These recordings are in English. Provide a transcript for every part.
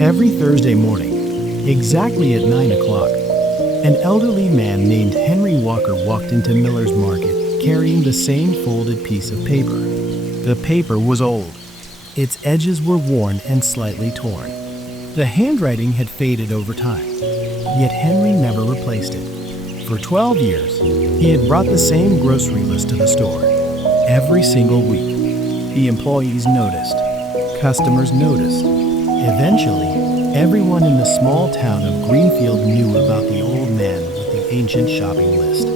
Every Thursday morning, exactly at 9 o'clock, an elderly man named Henry Walker walked into Miller's Market carrying the same folded piece of paper. The paper was old. Its edges were worn and slightly torn. The handwriting had faded over time, yet Henry never replaced it. For 12 years, he had brought the same grocery list to the store. Every single week, the employees noticed. Customers noticed. Eventually, everyone in the small town of Greenfield knew about the old man with the ancient shopping list.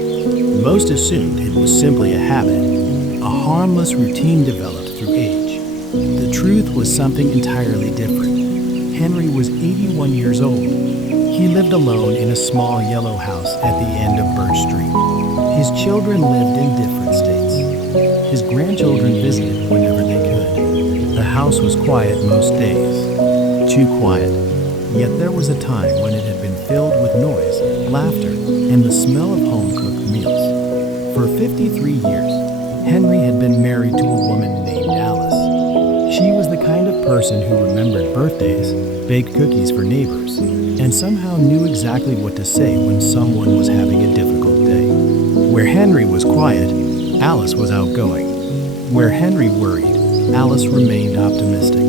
Most assumed it was simply a habit, a harmless routine developed through age. The truth was something entirely different. Henry was 81 years old. He lived alone in a small yellow house at the end of Birch Street. His children lived in different states. His grandchildren visited whenever they could. The house was quiet most days. Too quiet. Yet there was a time when it had been filled with noise, laughter, and the smell of home-cooked meals. For 53 years, Henry had been married to a woman named Alice. She was the kind of person who remembered birthdays, baked cookies for neighbors, and somehow knew exactly what to say when someone was having a difficult day. Where Henry was quiet, Alice was outgoing. Where Henry worried, Alice remained optimistic.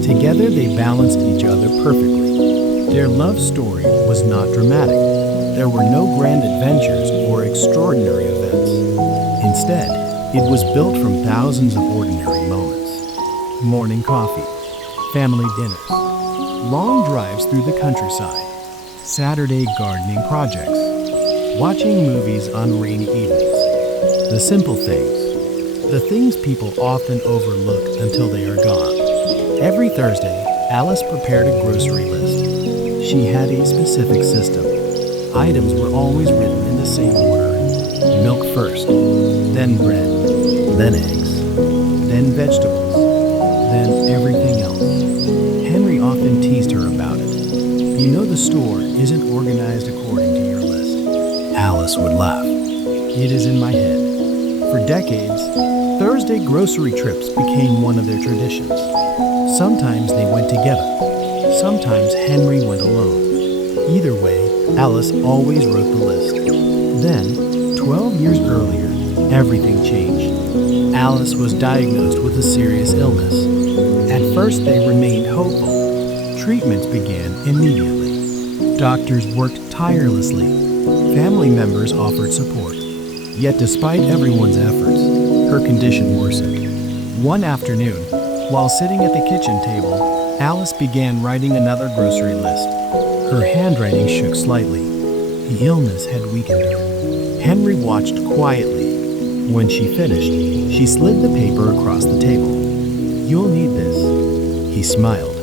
Together they balanced each other perfectly. Their love story was not dramatic. There were no grand adventures or extraordinary events. Instead, it was built from thousands of ordinary moments. Morning coffee, family dinners, long drives through the countryside, Saturday gardening projects, watching movies on rainy evenings. The simple things, the things people often overlook until they are gone. Every Thursday, Alice prepared a grocery list. She had a specific system. Items were always written in the same order. Milk first, then bread, then eggs, then vegetables, then everything else. Henry often teased her about it. You know the store isn't organized according to your list. Alice would laugh. It is in my head. For decades, Thursday grocery trips became one of their traditions. Sometimes they went together. Sometimes Henry went alone. Either way, Alice always wrote the list. Then, 12 years earlier, everything changed. Alice was diagnosed with a serious illness. At first, they remained hopeful. Treatments began immediately. Doctors worked tirelessly. Family members offered support. Yet despite everyone's efforts, her condition worsened. One afternoon, while sitting at the kitchen table, Alice began writing another grocery list. Her handwriting shook slightly. The illness had weakened her. Henry watched quietly. When she finished, she slid the paper across the table. You'll need this. He smiled.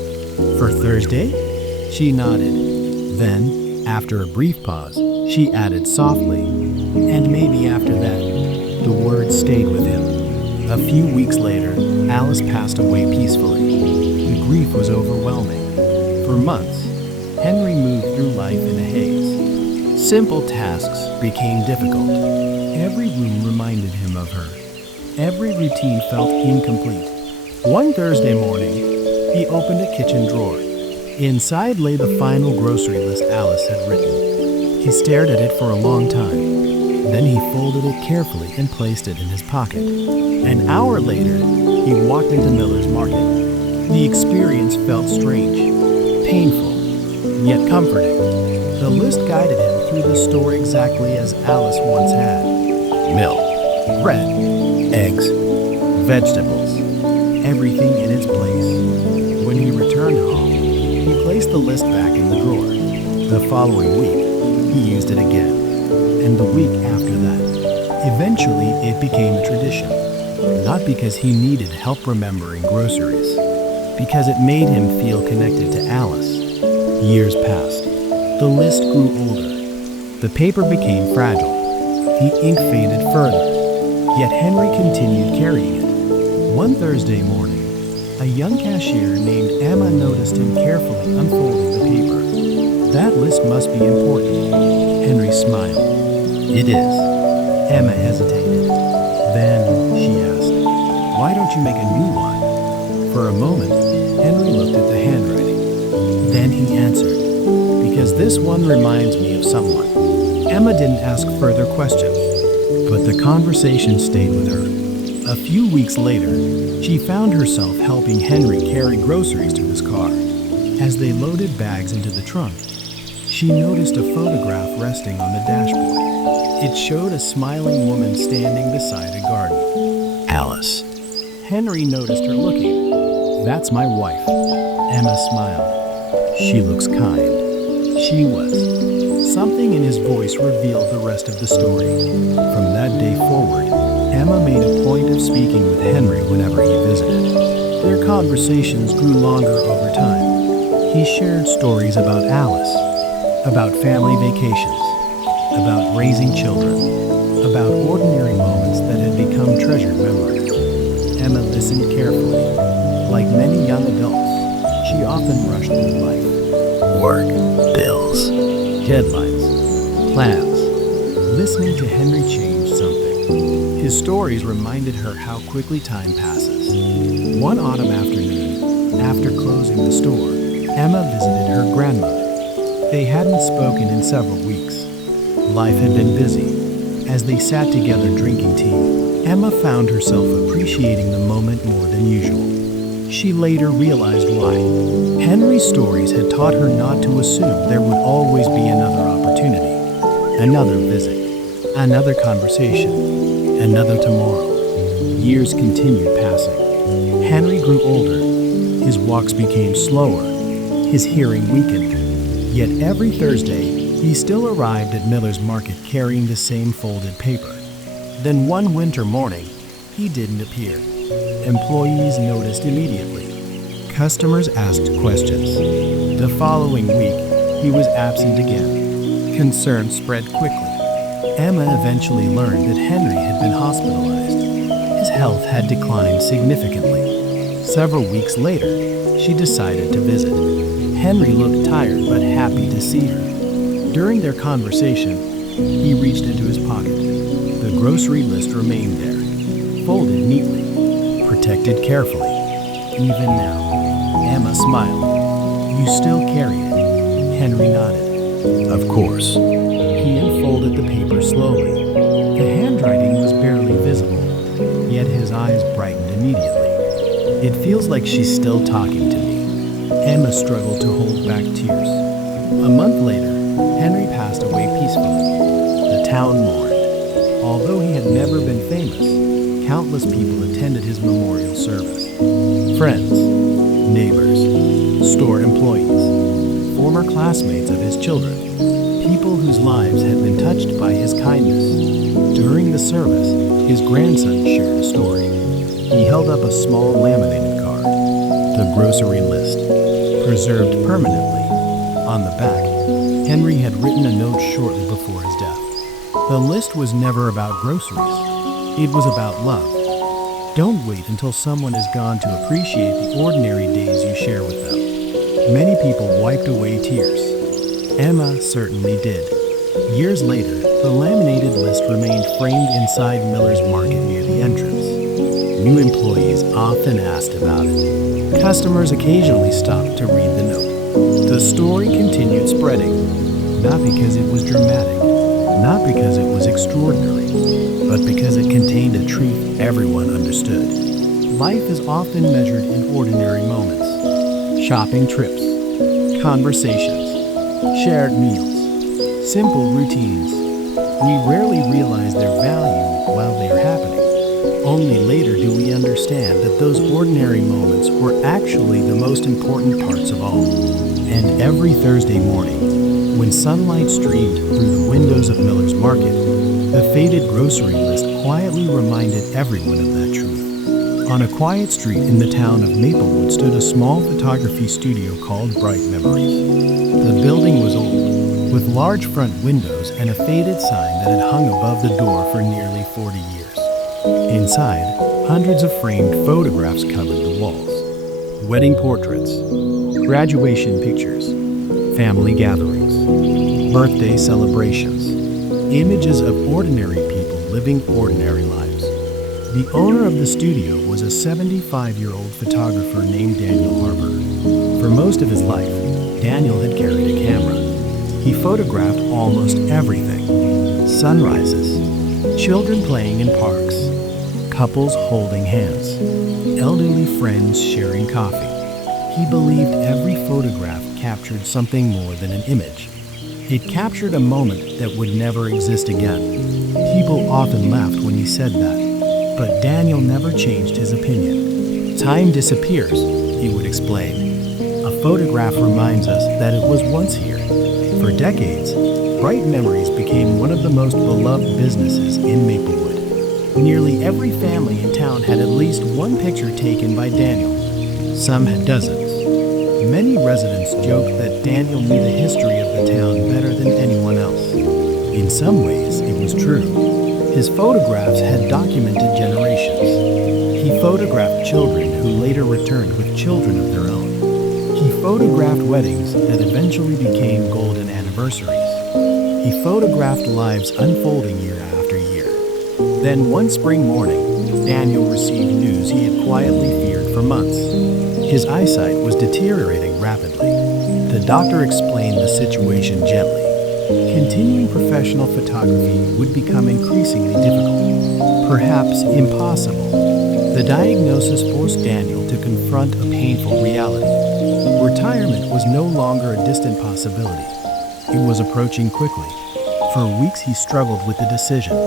For Thursday? She nodded. Then, after a brief pause, she added softly, and maybe after that. The words stayed with him. A few weeks later, Alice passed away peacefully. The grief was overwhelming. For months, Henry moved through life in a haze. Simple tasks became difficult. Every room reminded him of her. Every routine felt incomplete. One Thursday morning, he opened a kitchen drawer. Inside lay the final grocery list Alice had written. He stared at it for a long time. Then he folded it carefully and placed it in his pocket. An hour later, he walked into Miller's Market. The experience felt strange, painful, yet comforting. The list guided him through the store exactly as Alice once had. Milk, bread, eggs, vegetables, everything in its place. When he returned home, he placed the list back in the drawer. The following week, he used it again, and the week after that. Eventually, it became a tradition, not because he needed help remembering groceries, because it made him feel connected to Alice. Years passed. The list grew older. The paper became fragile. The ink faded further, yet Henry continued carrying it. One Thursday morning, a young cashier named Emma noticed him carefully unfolding the paper. That list must be important. Henry smiled. It is. Emma hesitated. Then she asked, "Why don't you make a new one?" For a moment, Henry looked at the handwriting. this one reminds me of someone. Emma didn't ask further questions, but the conversation stayed with her. A few weeks later, she found herself helping Henry carry groceries to his car. As they loaded bags into the trunk, she noticed a photograph resting on the dashboard. It showed a smiling woman standing beside a garden. Alice. Henry noticed her looking. "That's my wife." Emma smiled. "She looks kind." She was. Something in his voice revealed the rest of the story. From that day forward, Emma made a point of speaking with Henry whenever he visited. Their conversations grew longer over time. He shared stories about Alice, about family vacations, about raising children, about ordinary moments that had become treasured memories. Emma listened carefully. Like many young adults, she often rushed through life. Work, bills, Deadlines, plans. Listening to Henry changed something. His stories reminded her how quickly time passes. One autumn afternoon, after closing the store, Emma visited her grandmother. They hadn't spoken in several weeks. Life had been busy. As they sat together drinking tea, Emma found herself appreciating the moment more than usual. She later realized why. Henry's stories had taught her not to assume there would always be another opportunity, another visit, another conversation, another tomorrow. Years continued passing. Henry grew older. His walks became slower. His hearing weakened. Yet every Thursday, he still arrived at Miller's Market carrying the same folded paper. Then one winter morning, he didn't appear. Employees noticed immediately. Customers asked questions. The following week, he was absent again. Concern spread quickly. Emma eventually learned that Henry had been hospitalized. His health had declined significantly. Several weeks later, she decided to visit. Henry looked tired but happy to see her. During their conversation, he reached into his pocket. The grocery list remained there, folded neatly, protected carefully. Even now, Emma smiled. "You still carry it?" Henry nodded. "Of course." He unfolded the paper slowly. The handwriting was barely visible, yet his eyes brightened immediately. "It feels like she's still talking to me." Emma struggled to hold back tears. A month later, Henry passed away peacefully. The town mourned. Although he had never been famous, countless people attended his memorial service. Friends, neighbors, store employees, former classmates of his children, people whose lives had been touched by his kindness. During the service, his grandson shared a story. He held up a small laminated card, the grocery list, preserved permanently. On the back, Henry had written a note shortly before his death. The list was never about groceries. It was about love. Don't wait until someone is gone to appreciate the ordinary days you share with them. Many people wiped away tears. Emma certainly did. Years later, the laminated list remained framed inside Miller's Market near the entrance. New employees often asked about it. Customers occasionally stopped to read the note. The story continued spreading, not because it was dramatic, not because it was extraordinary, but because it contained a truth everyone understood. Life is often measured in ordinary moments. Shopping trips, conversations, shared meals, simple routines. We rarely realize their value while they are happening. Only later do we understand that those ordinary moments were actually the most important parts of all. And every Thursday morning, when sunlight streamed through the windows of Miller's Market, the faded grocery list quietly reminded everyone of that truth. On a quiet street in the town of Maplewood stood a small photography studio called Bright Memories. The building was old, with large front windows and a faded sign that had hung above the door for nearly 40 years. Inside, hundreds of framed photographs covered the walls. Wedding portraits, graduation pictures, family gatherings, birthday celebrations, images of ordinary people living ordinary lives. The owner of the studio was a 75-year-old photographer named Daniel Harper. For most of his life, Daniel had carried a camera. He photographed almost everything: sunrises, children playing in parks, couples holding hands, elderly friends sharing coffee. He believed every photograph captured something more than an image. It captured a moment that would never exist again. People often laughed when he said that, but Daniel never changed his opinion. Time disappears, he would explain. A photograph reminds us that it was once here. For decades, Bright Memories became one of the most beloved businesses in Maplewood. Nearly every family in town had at least one picture taken by Daniel. Some had dozens. Many residents joked that Daniel knew the history of the town better than anyone else. In some ways, it was true. His photographs had documented generations. He photographed children who later returned with children of their own. He photographed weddings that eventually became golden anniversaries. He photographed lives unfolding year after year. Then one spring morning, Daniel received news he had quietly feared for months. His eyesight was deteriorating rapidly. The doctor explained the situation gently. Continuing professional photography would become increasingly difficult, perhaps impossible. The diagnosis forced Daniel to confront a painful reality. Retirement was no longer a distant possibility. It was approaching quickly. For weeks he struggled with the decision.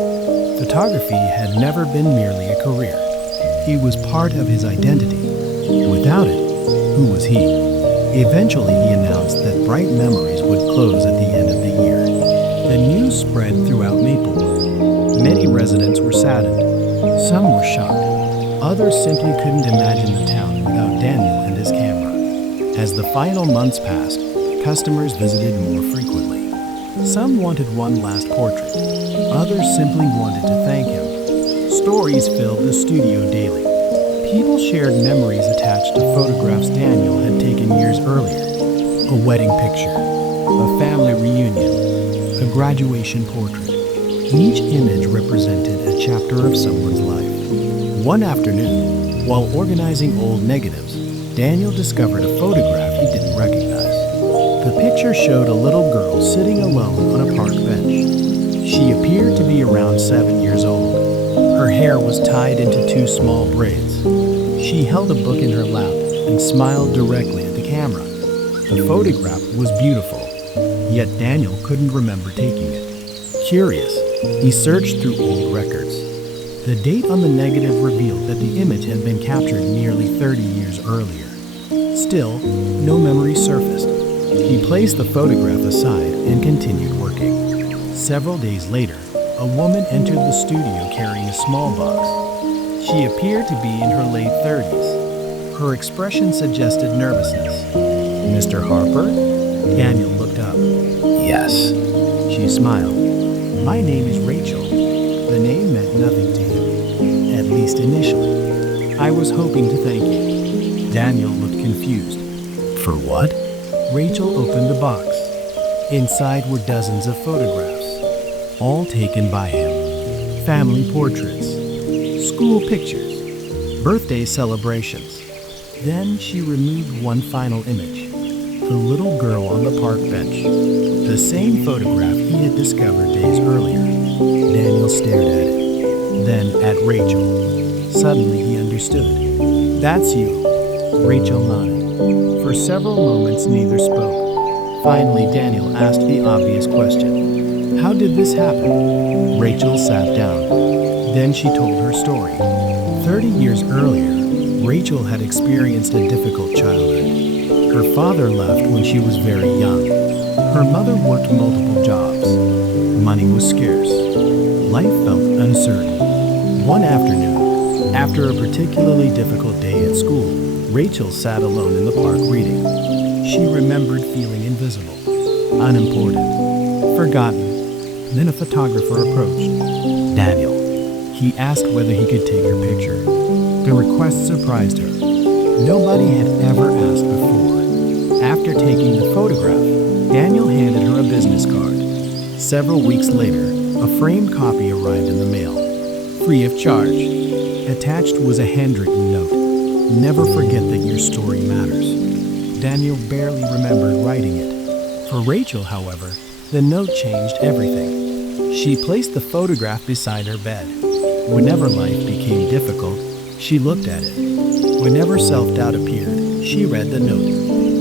Photography had never been merely a career. It was part of his identity. Without it, who was he? Eventually he announced that Bright Memories would close at the end of the year. The news spread throughout Maplewood. Many residents were saddened. Some were shocked. Others simply couldn't imagine the town without Daniel and his camera. As the final months passed, customers visited more frequently. Some wanted one last portrait. Others simply wanted to thank him. Stories filled the studio daily. People shared memories attached to photographs Daniel had taken years earlier. A wedding picture, a family reunion, a graduation portrait. Each image represented a chapter of someone's life. One afternoon, while organizing old negatives, Daniel discovered a photograph he didn't recognize. The picture showed a little girl sitting alone on a park bench. She appeared to be around 7 years old. Her hair was tied into 2 small braids. She held a book in her lap and smiled directly at the camera. The photograph was beautiful, yet Daniel couldn't remember taking it. Curious, he searched through old records. The date on the negative revealed that the image had been captured nearly 30 years earlier. Still, no memory surfaced. He placed the photograph aside and continued working. Several days later, a woman entered the studio carrying a small box. She appeared to be in her late 30s. Her expression suggested nervousness. "Mr. Harper?" Daniel looked up. Yes. She smiled. "My name is Rachel." The name meant nothing to him, at least initially. "I was hoping to thank you." Daniel looked confused. For what? Rachel opened the box. Inside were dozens of photographs, all taken by him. Family portraits, school pictures, birthday celebrations. Then she removed one final image, the little girl on the park bench, the same photograph he had discovered days earlier. Daniel stared at it, then at Rachel. Suddenly he understood. "That's you." Rachel nodded. For several moments neither spoke. Finally Daniel asked the obvious question. "How did this happen?" Rachel sat down. Then she told her story. 30 years earlier, Rachel had experienced a difficult childhood. Her father left when she was very young. Her mother worked multiple jobs. Money was scarce. Life felt uncertain. One afternoon, after a particularly difficult day at school, Rachel sat alone in the park reading. She remembered feeling invisible, unimportant, forgotten. Then a photographer approached. "Daniel." He asked whether he could take her picture. The request surprised her. Nobody had ever asked before. After taking the photograph, Daniel handed her a business card. Several weeks later, a framed copy arrived in the mail, free of charge. Attached was a handwritten note. "Never forget that your story matters." Daniel barely remembered writing it. For Rachel, however, the note changed everything. She placed the photograph beside her bed. Whenever life became difficult, she looked at it. Whenever self-doubt appeared, she read the note.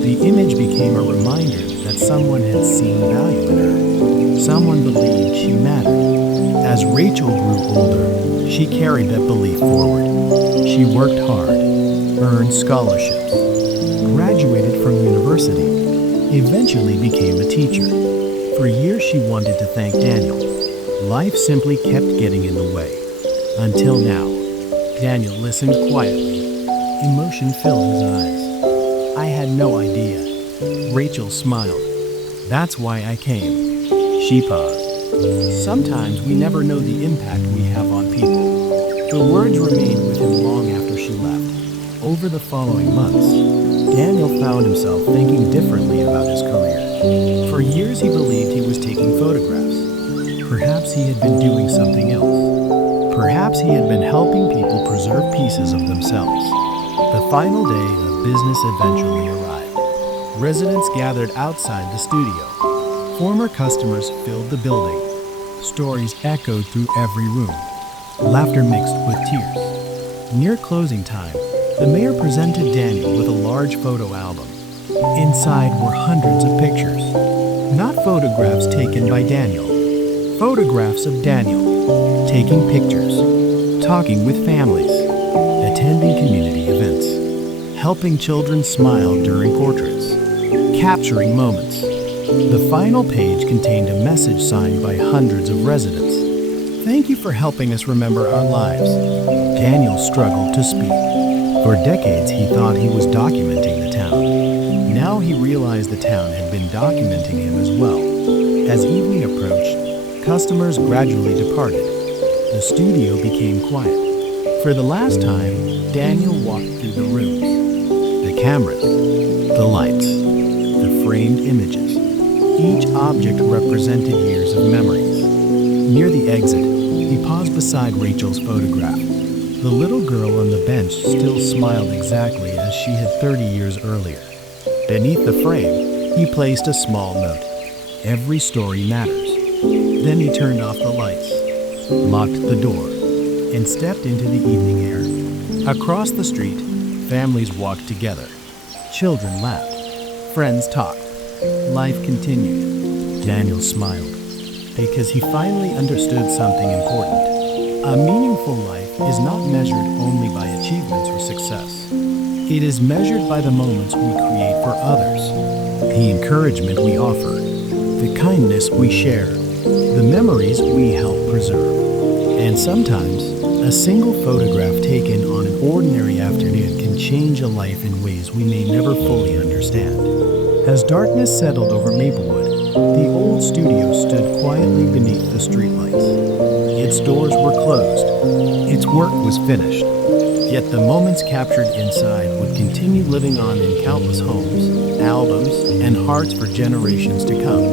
The image became a reminder that someone had seen value in her. Someone believed she mattered. As Rachel grew older, she carried that belief forward. She worked hard, earned scholarships, graduated from university, eventually became a teacher. For years she wanted to thank Daniel. Life simply kept getting in the way. Until now. Daniel listened quietly. Emotion filled his eyes. I had no idea. Rachel smiled. That's why I came. She paused. Sometimes we never know the impact we have on people. The words remained with him long after she left. Over the following months, Daniel found himself thinking differently about his career. For years he believed he was taking photographs. Perhaps he had been doing something else. Perhaps he had been helping people preserve pieces of themselves. The final day of business eventually arrived. Residents gathered outside the studio. Former customers filled the building. Stories echoed through every room. Laughter mixed with tears. Near closing time, the mayor presented Daniel with a large photo album. Inside were hundreds of pictures. Not photographs taken by Daniel. Photographs of Daniel, taking pictures, talking with families, attending community events, helping children smile during portraits, capturing moments. The final page contained a message signed by hundreds of residents. Thank you for helping us remember our lives. Daniel struggled to speak. For decades, he thought he was documenting the town. Now he realized the town had been documenting him as well. As evening approached, customers gradually departed. The studio became quiet. For the last time, Daniel walked through the rooms. The cameras, the lights, the framed images. Each object represented years of memories. Near the exit, he paused beside Rachel's photograph. The little girl on the bench still smiled exactly as she had 30 years earlier. Beneath the frame, he placed a small note. Every story matters. Then he turned off the lights, locked the door, and stepped into the evening air. Across the street, families walked together. Children laughed. Friends talked. Life continued. Daniel smiled because he finally understood something important. A meaningful life is not measured only by achievements or success. It is measured by the moments we create for others, the encouragement we offer, the kindness we share, the memories we help preserve. And sometimes, a single photograph taken on an ordinary afternoon can change a life in ways we may never fully understand. As darkness settled over Maplewood, the old studio stood quietly beneath the streetlights. Its doors were closed. Its work was finished. Yet the moments captured inside would continue living on in countless homes, albums, and hearts for generations to come.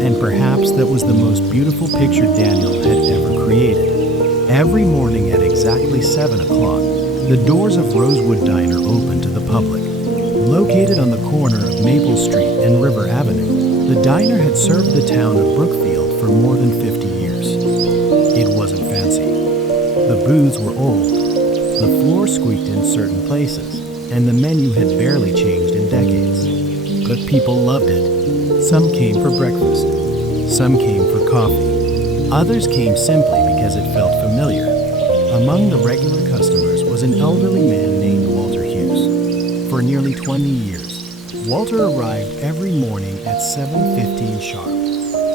And perhaps that was the most beautiful picture Daniel had ever created. Every morning at exactly 7 o'clock, the doors of Rosewood Diner opened to the public. Located on the corner of Maple Street and River Avenue, the diner had served the town of Brookfield for more than 50 years. It wasn't fancy. The booths were old. The floor squeaked in certain places, and the menu had barely changed in decades. But people loved it. Some came for breakfast. Some came for coffee. Others came simply because it felt familiar. Among the regular customers was an elderly man named Walter Hughes. For nearly 20 years, Walter arrived every morning at 7:15 sharp.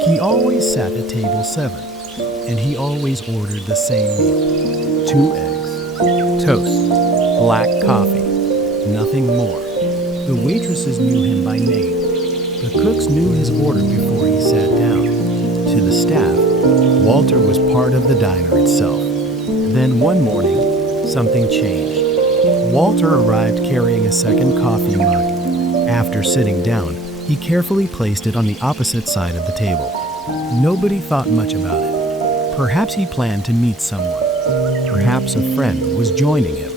He always sat at table 7, and he always ordered the same meal: 2 eggs, toast, black coffee, nothing more. The waitresses knew him by name. The cooks knew his order before he sat down. To the staff, Walter was part of the diner itself. Then one morning, something changed. Walter arrived carrying a second coffee mug. After sitting down, he carefully placed it on the opposite side of the table. Nobody thought much about it. Perhaps he planned to meet someone. Perhaps a friend was joining him.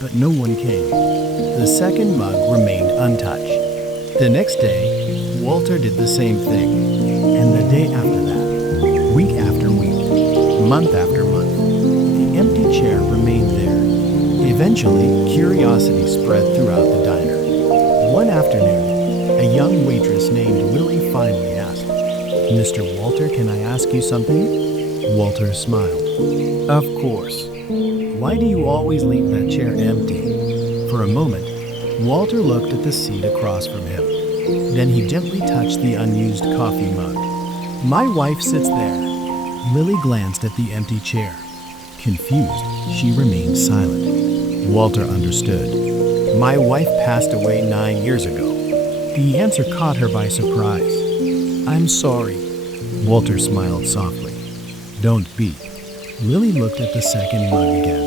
But no one came. The second mug remained untouched. The next day, Walter did the same thing, and the day after that, week after week, month after month, the empty chair remained there. Eventually, curiosity spread throughout the diner. One afternoon, a young waitress named Lily finally asked, "Mr. Walter, can I ask you something?" Walter smiled. "Of course. Why do you always leave that chair empty?" For a moment, Walter looked at the seat across from him. Then he gently touched the unused coffee mug. "My wife sits there." Lily glanced at the empty chair. Confused, she remained silent. Walter understood. "My wife passed away 9 years ago." The answer caught her by surprise. "I'm sorry." Walter smiled softly. "Don't be." Lily looked at the second mug again,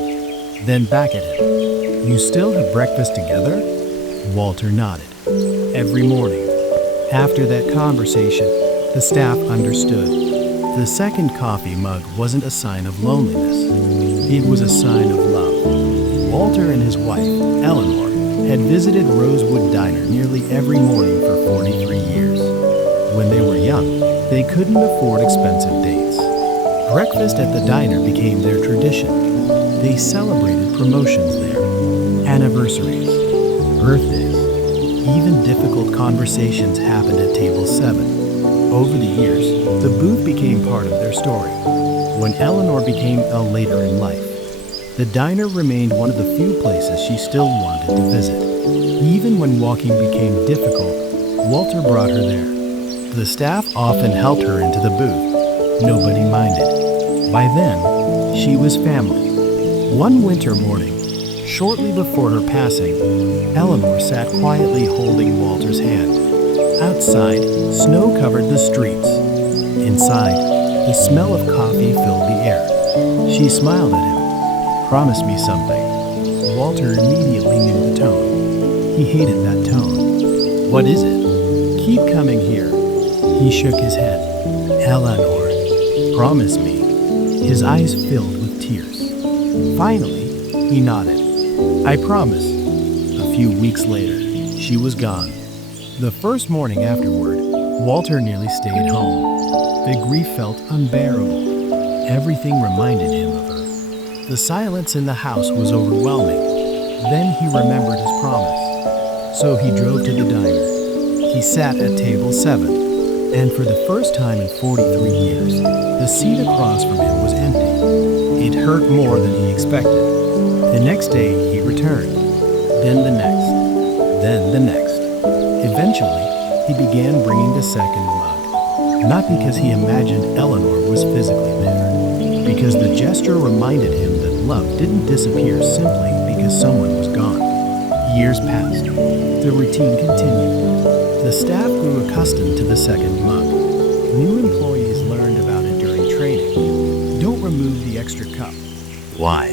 then back at him. "You still have breakfast together?" Walter nodded. "Every morning." After that conversation, the staff understood. The second coffee mug wasn't a sign of loneliness. It was a sign of love. Walter and his wife, Eleanor, had visited Rosewood Diner nearly every morning for 43 years. When they were young, they couldn't afford expensive dates. Breakfast at the diner became their tradition. They celebrated promotions there, anniversaries, birthdays, even difficult conversations happened at table 7. Over the years, the booth became part of their story. When Eleanor became ill later in life, the diner remained one of the few places she still wanted to visit. Even when walking became difficult, Walter brought her there. The staff often helped her into the booth. Nobody minded. By then, she was family. One winter morning, shortly before her passing, Eleanor sat quietly holding Walter's hand. Outside, snow covered the streets. Inside, the smell of coffee filled the air. She smiled at him. "Promise me something." Walter immediately knew the tone. He hated that tone. "What is it?" "Keep coming here." He shook his head. "Eleanor, promise me." His eyes filled with tears. Finally, he nodded. "I promise." A few weeks later, she was gone. The first morning afterward, Walter nearly stayed home. The grief felt unbearable. Everything reminded him of her. The silence in the house was overwhelming. Then he remembered his promise. So he drove to the diner. He sat at table 7, and for the first time in 43 years, the seat across from him was empty. It hurt more than he expected. The next day, he returned. Then the next. Then the next. Eventually, he began bringing the second mug. Not because he imagined Eleanor was physically there, because the gesture reminded him that love didn't disappear simply because someone was gone. Years passed. The routine continued. The staff grew accustomed to the second mug. New employees learned about it during training. "Don't remove the extra cup." Why?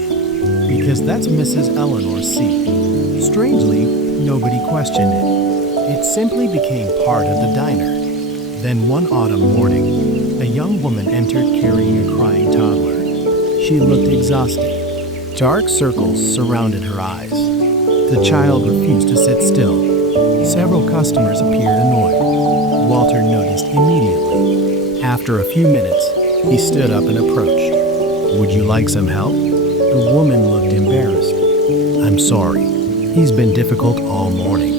"Because that's Mrs. Eleanor's seat." Strangely, nobody questioned it. It simply became part of the diner. Then one autumn morning, a young woman entered carrying a crying toddler. She looked exhausted. Dark circles surrounded her eyes. The child refused to sit still. Several customers appeared annoyed. Walter noticed immediately. After a few minutes, he stood up and approached. "Would you like some help?" The woman looked embarrassed. "I'm sorry. He's been difficult all morning."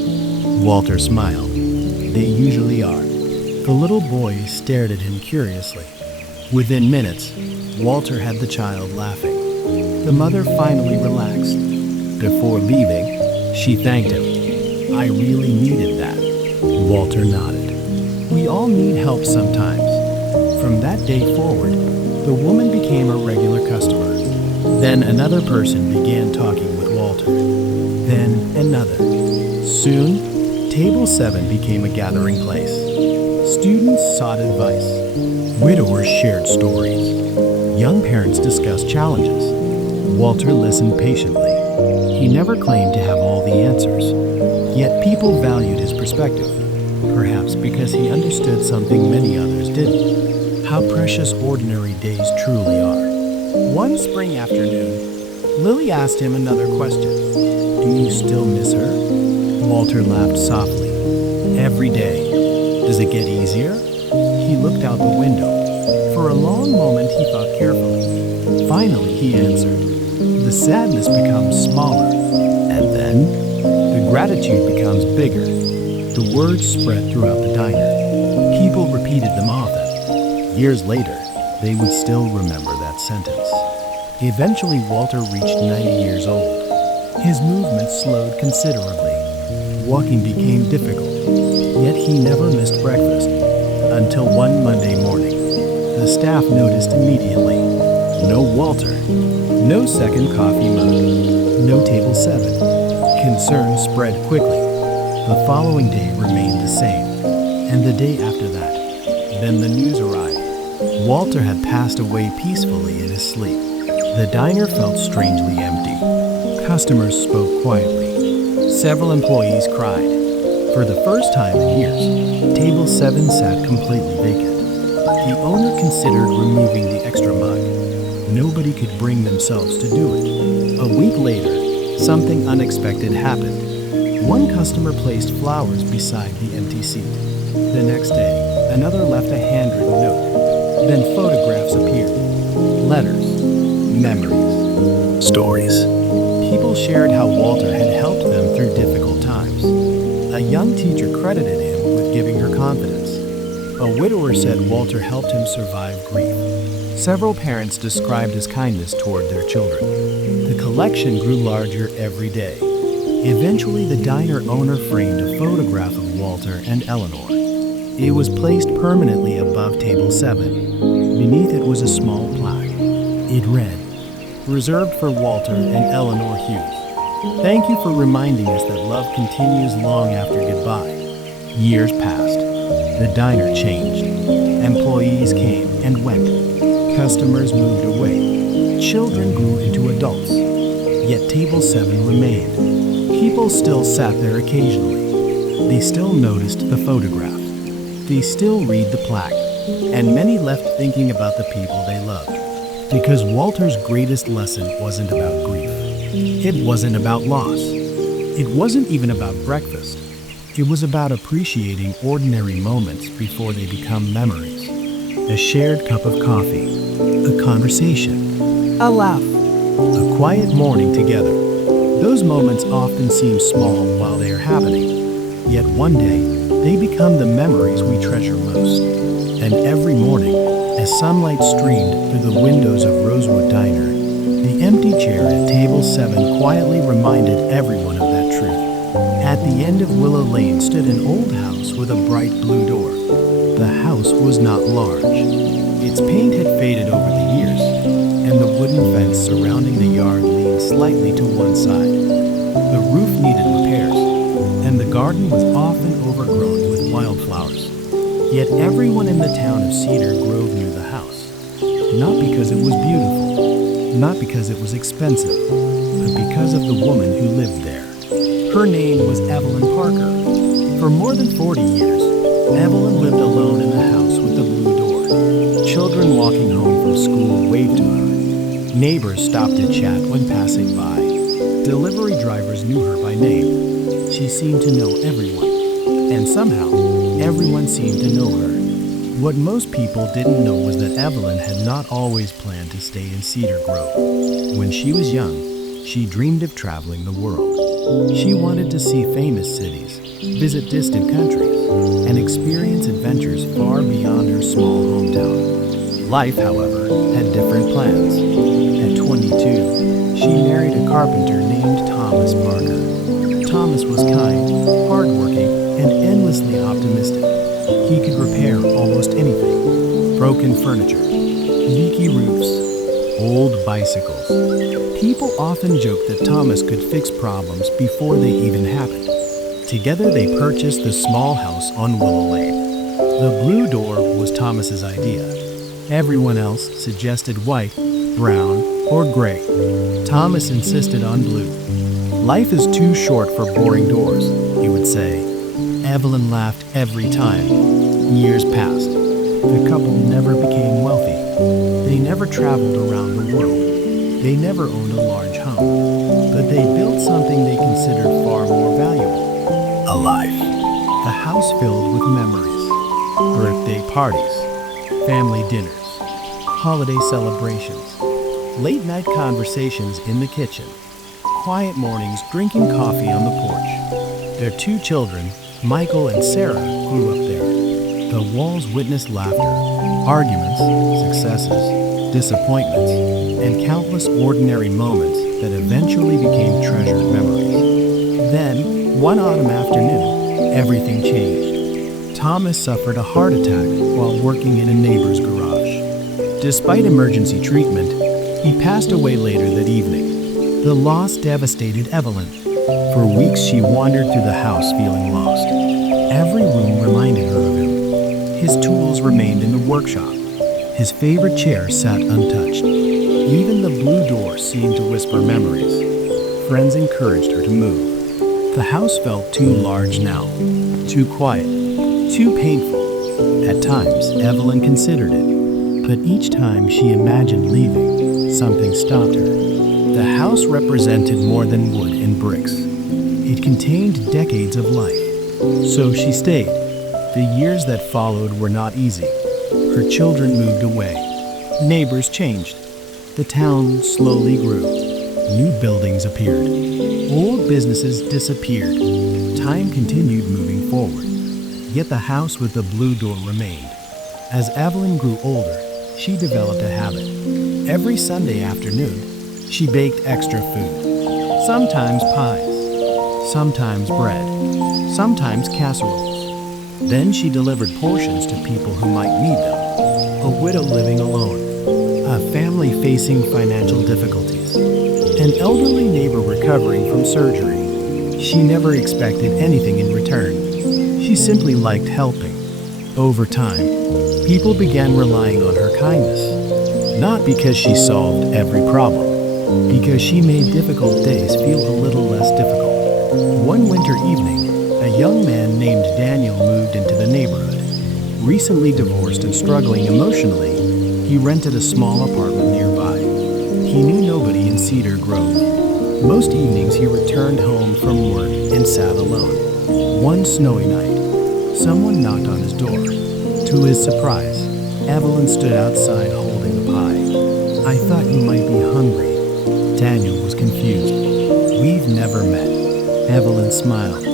Walter smiled. They usually are. The little boy stared at him curiously. Within minutes, Walter had the child laughing. The mother finally relaxed. Before leaving, she thanked him. "I really needed that." Walter nodded. We all need help sometimes. From that day forward, the woman became a regular customer. Then another person began talking with Walter. Then another. Soon, Table 7 became a gathering place. Students sought advice. Widowers shared stories. Young parents discussed challenges. Walter listened patiently. He never claimed to have all the answers. Yet people valued his perspective, perhaps because he understood something many others didn't: how precious ordinary days truly are. One spring afternoon, Lily asked him another question. "Do you still miss her?" Walter laughed softly. "Every day." Does it get easier? He looked out the window. For a long moment he thought carefully. Finally he answered. The sadness becomes smaller. And then? The gratitude becomes bigger. The words spread throughout the diner. People repeated them often. Years later, they would still remember that sentence. Eventually, Walter reached 90 years old. His movements slowed considerably. Walking became difficult, yet he never missed breakfast. Until one Monday morning, the staff noticed immediately. No Walter, no second coffee mug, no table 7. Concern spread quickly. The following day remained the same, and the day after that. Then the news arrived. Walter had passed away peacefully in his sleep. The diner felt strangely empty. Customers spoke quietly. Several employees cried. For the first time in years, table 7 sat completely vacant. The owner considered removing the extra mug. Nobody could bring themselves to do it. A week later, something unexpected happened. One customer placed flowers beside the empty seat. The next day, another left a handwritten note. Then photographs appeared. Letters. Memories. Stories. People shared how Walter had helped them through difficult times. A young teacher credited him with giving her confidence. A widower said Walter helped him survive grief. Several parents described his kindness toward their children. The collection grew larger every day. Eventually, the diner owner framed a photograph of Walter and Eleanor. It was placed permanently above table 7. Beneath it was a small plaque. It read, "Reserved for Walter and Eleanor Hughes. Thank you for reminding us that love continues long after goodbye." Years passed. The diner changed. Employees came and went. Customers moved away. Children grew into adults. Yet table 7 remained. People still sat there occasionally. They still noticed the photograph. They still read the plaque. And many left thinking about the people they loved. Because Walter's greatest lesson wasn't about grief. It wasn't about loss. It wasn't even about breakfast. It was about appreciating ordinary moments before they become memories. A shared cup of coffee, a conversation, a laugh, a quiet morning together. Those moments often seem small while they are happening, yet one day they become the memories we treasure most. And every morning, as sunlight streamed through the windows of Rosewood Diner, the empty chair at table 7 quietly reminded everyone of that truth. At the end of Willow Lane stood an old house with a bright blue door. The house was not large. Its paint had faded over the years, and the wooden fence surrounding the yard leaned slightly to one side. The roof needed repairs, and the garden was often overgrown with wildflowers. Yet everyone in the town of Cedar Grove knew the house. Not because it was beautiful, not because it was expensive, but because of the woman who lived there. Her name was Evelyn Parker. For more than 40 years, Evelyn lived alone in the house with the blue door. Children walking home from school waved to her. Neighbors stopped to chat when passing by. Delivery drivers knew her by name. She seemed to know everyone. And somehow, everyone seemed to know her. What most people didn't know was that Evelyn had not always planned to stay in Cedar Grove. When she was young, she dreamed of traveling the world. She wanted to see famous cities, visit distant countries, and experience adventures far beyond her small hometown. Life, however, had different plans. At 22, she married a carpenter named Thomas Parker. Thomas was kind, hardworking, and endlessly optimistic. He could repair almost anything. Broken furniture, leaky roofs, old bicycles. People often joked that Thomas could fix problems before they even happened. Together they purchased the small house on Willow Lane. The blue door was Thomas's idea. Everyone else suggested white, brown, or gray. Thomas insisted on blue. "Life is too short for boring doors," he would say. Evelyn laughed every time. Years passed. The couple never became wealthy. They never traveled around the world. They never owned a large home. But they built something they considered far more valuable. A life. A house filled with memories. birthday parties, family dinners, holiday celebrations, late-night conversations in the kitchen, quiet mornings drinking coffee on the porch. Their two children, Michael and Sarah, grew up there. The walls witnessed laughter, arguments, successes, disappointments, and countless ordinary moments that eventually became treasured memories. Then, one autumn afternoon, everything changed. Thomas suffered a heart attack while working in a neighbor's garage. Despite emergency treatment, he passed away later that evening. The loss devastated Evelyn. For weeks she wandered through the house feeling lost. Every room reminded her of him. His tools remained in the workshop. His favorite chair sat untouched. Even the blue door seemed to whisper memories. Friends encouraged her to move. The house felt too large now, too quiet, too painful. At times, Evelyn considered it, but each time she imagined leaving, something stopped her. The house represented more than wood and bricks. It contained decades of life. So she stayed. The years that followed were not easy. Her children moved away. Neighbors changed. The town slowly grew. New buildings appeared. Old businesses disappeared. Time continued moving forward. Yet the house with the blue door remained. As Evelyn grew older, she developed a habit. Every Sunday afternoon, she baked extra food. Sometimes pies, sometimes bread, sometimes casseroles. Then she delivered portions to people who might need them. A widow living alone, a family facing financial difficulties, an elderly neighbor recovering from surgery. She never expected anything in return. She simply liked helping. Over time, people began relying on her kindness, not because she solved every problem, because she made difficult days feel a little less difficult. One winter evening, a young man named Daniel moved into the neighborhood. Recently divorced and struggling emotionally, he rented a small apartment nearby. He knew nobody in Cedar Grove. Most evenings he returned home from work and sat alone. One snowy night, someone knocked on his door. To his surprise, Evelyn stood outside holding a pie. "I thought you might be hungry." Daniel was confused. "We've never met." Evelyn smiled.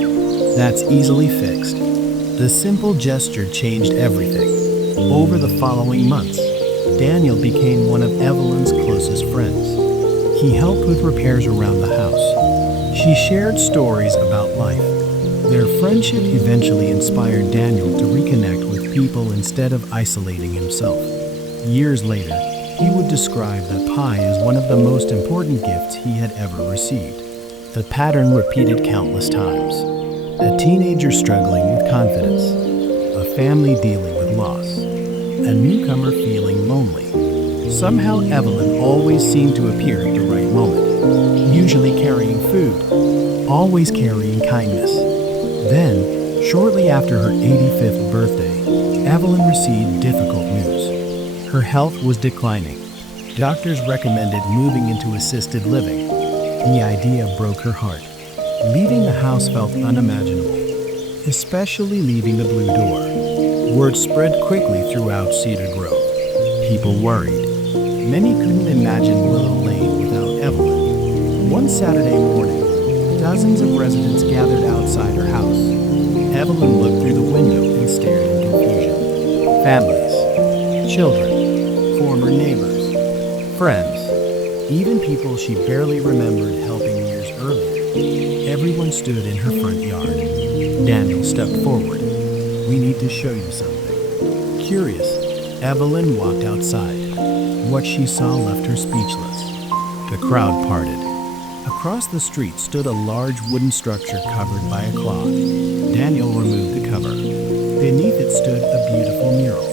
"That's easily fixed." The simple gesture changed everything. Over the following months, Daniel became one of Evelyn's closest friends. He helped with repairs around the house. She shared stories about life. Their friendship eventually inspired Daniel to reconnect with people instead of isolating himself. Years later, he would describe that pie as one of the most important gifts he had ever received. The pattern repeated countless times. A teenager struggling with confidence, a family dealing with loss, a newcomer feeling lonely. Somehow Evelyn always seemed to appear at the right moment, usually carrying food, always carrying kindness. Then, shortly after her 85th birthday, Evelyn received difficult news. Her health was declining. Doctors recommended moving into assisted living. The idea broke her heart. Leaving the house felt unimaginable, especially leaving the blue door. Word spread quickly throughout Cedar Grove. People worried. Many couldn't imagine Willow Lane without Evelyn. One Saturday morning, dozens of residents gathered outside her house. Evelyn looked through the window and stared in confusion. Families, children, former neighbors, friends, even people she barely remembered helping years earlier. Everyone stood in her front yard. Daniel stepped forward. "We need to show you something." Curious, Evelyn walked outside. What she saw left her speechless. The crowd parted. Across the street stood a large wooden structure covered by a cloth. Daniel removed the cover. Beneath it stood a beautiful mural.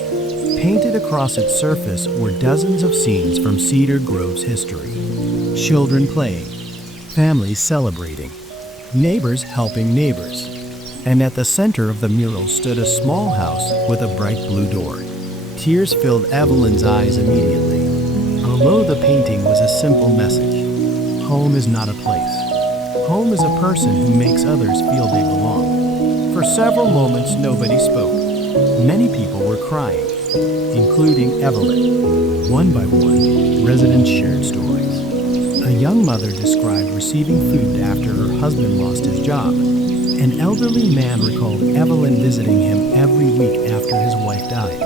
Painted across its surface were dozens of scenes from Cedar Grove's history. Children playing, families celebrating, neighbors helping neighbors. And at the center of the mural stood a small house with a bright blue door. Tears filled Evelyn's eyes immediately. Below the painting was a simple message. Home is not a place. Home is a person who makes others feel they belong. For several moments, nobody spoke. Many people were crying, including Evelyn. One by one, residents shared stories. A young mother described receiving food after her husband lost his job. An elderly man recalled Evelyn visiting him every week after his wife died.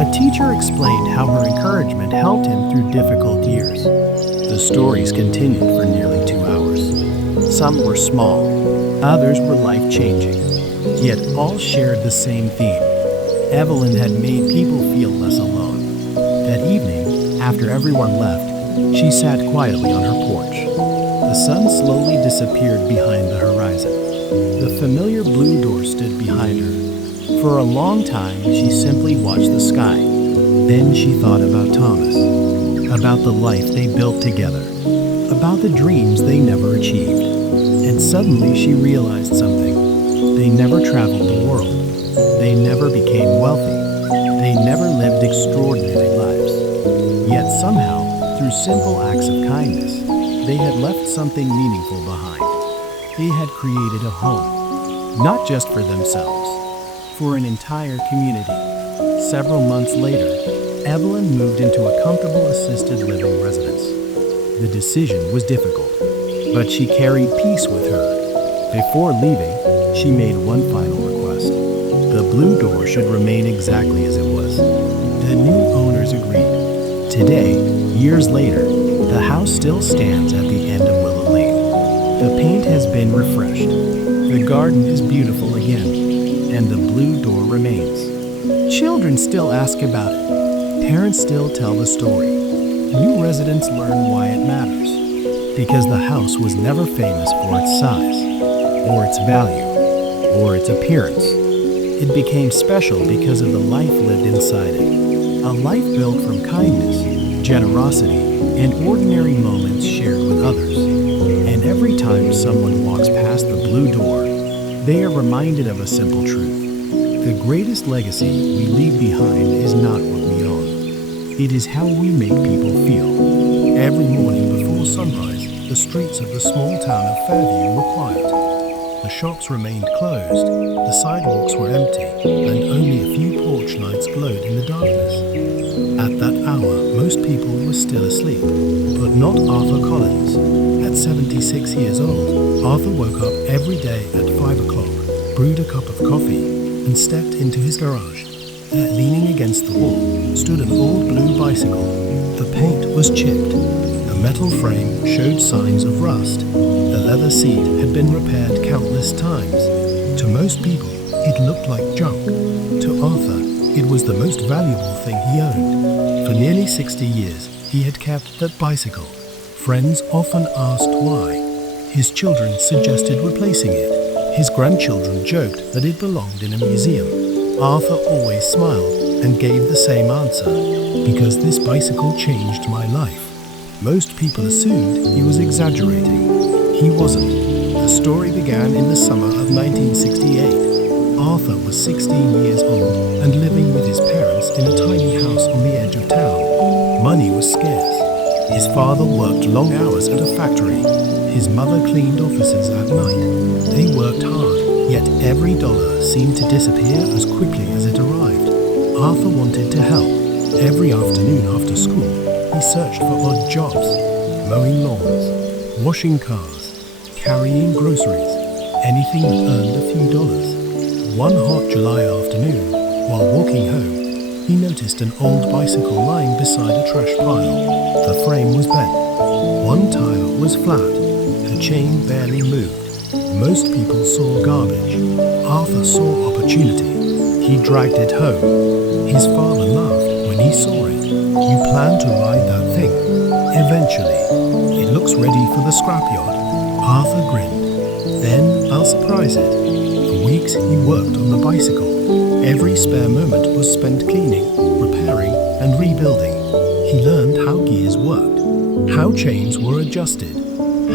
A teacher explained how her encouragement helped him through difficult years. The stories continued for nearly 2 hours. Some were small, others were life-changing, yet all shared the same theme. Evelyn had made people feel less alone. That evening, after everyone left, she sat quietly on her porch. The sun slowly disappeared behind the horizon. The familiar blue door stood behind her. For a long time, she simply watched the sky. Then she thought about Thomas, about the life they built together, about the dreams they never achieved. And suddenly she realized something. They never traveled the world. They never became wealthy. They never lived extraordinary lives. Yet somehow, through simple acts of kindness, they had left something meaningful behind. They had created a home, not just for themselves, for an entire community. Several months later, Evelyn moved into a comfortable assisted living residence. The decision was difficult, but she carried peace with her. Before leaving, she made one final request. The blue door should remain exactly as it was. The new owners agreed. Today, years later, the house still stands at the end of Willow Lane. The paint has been refreshed. The garden is beautiful again, and the blue door remains. Children still ask about it. Parents still tell the story. New residents learn why it matters. Because the house was never famous for its size, or its value, or its appearance. It became special because of the life lived inside it. A life built from kindness, generosity, and ordinary moments shared with others. And every time someone walks past the blue door, they are reminded of a simple truth. The greatest legacy we leave behind is not what we own. It is how we make people feel. Every morning before sunrise, the streets of the small town of Fairview were quiet. The shops remained closed, the sidewalks were empty, and only a few porch lights glowed in the darkness. At that hour, most people were still asleep, but not Arthur Collins. At 76 years old, Arthur woke up every day at 5 o'clock, brewed a cup of coffee, and stepped into his garage. There, leaning against the wall, stood an old blue bicycle. The paint was chipped. The metal frame showed signs of rust. The leather seat had been repaired countless times. To most people, it looked like junk. To Arthur, it was the most valuable thing he owned. For nearly 60 years, he had kept that bicycle. Friends often asked why. His children suggested replacing it. His grandchildren joked that it belonged in a museum. Arthur always smiled and gave the same answer. Because this bicycle changed my life. Most people assumed he was exaggerating. He wasn't. The story began in the summer of 1968. Arthur was 16 years old and living with his parents in a tiny house on the edge of town. Money was scarce. His father worked long hours at a factory. His mother cleaned offices at night. They worked hard, yet every dollar seemed to disappear as quickly as it arrived. Arthur wanted to help. Every afternoon after school, he searched for odd jobs, mowing lawns, washing cars, carrying groceries, anything that earned a few dollars. One hot July afternoon, while walking home, he noticed an old bicycle lying beside a trash pile. The frame was bent. One tire was flat. The chain barely moved. Most people saw garbage. Arthur saw opportunity. He dragged it home. His father laughed when he saw it. You plan to ride that thing. Eventually, it looks ready for the scrapyard. Arthur grinned. Then I'll surprise it. For weeks he worked on the bicycle. Every spare moment was spent cleaning, repairing, and rebuilding. He learned how gears worked, how chains were adjusted,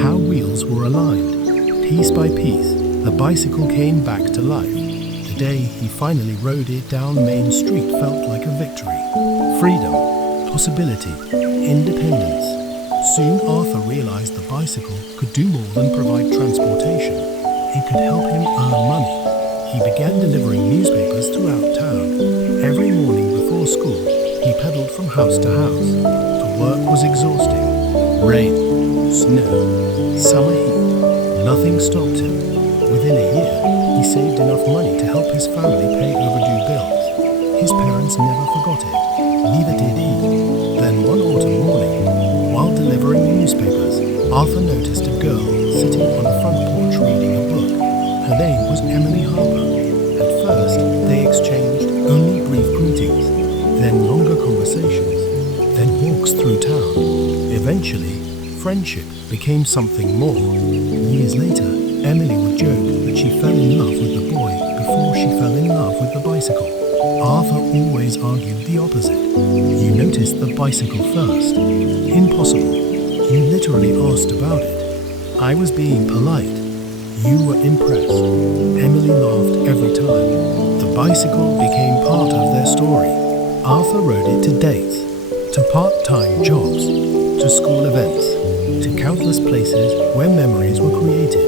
how wheels were aligned. Piece by piece, the bicycle came back to life. The day he finally rode it down Main Street felt like a victory. Freedom, possibility, independence. Soon Arthur realized the bicycle could do more than provide transportation. It could help him earn money. He began delivering newspapers throughout town. school, he pedaled from house to house. The work was exhausting. Rain, snow, summer heat, nothing stopped him. Within a year, he saved enough money to help his family pay overdue bills. His parents never forgot it, neither did he. Then one autumn morning, while delivering newspapers, Arthur noticed a girl sitting on a front porch reading a book. Her name was Emily Harper. At first, they exchanged only brief greetings, then longer conversations, then walks through town. Eventually, friendship became something more. Years later, Emily would joke that she fell in love with the boy before she fell in love with the bicycle. Arthur always argued the opposite. You noticed the bicycle first. Impossible. You literally asked about it. I was being polite. You were impressed. Emily laughed every time. The bicycle became part of their story. Arthur rode it to dates, to part-time jobs, to school events, to countless places where memories were created.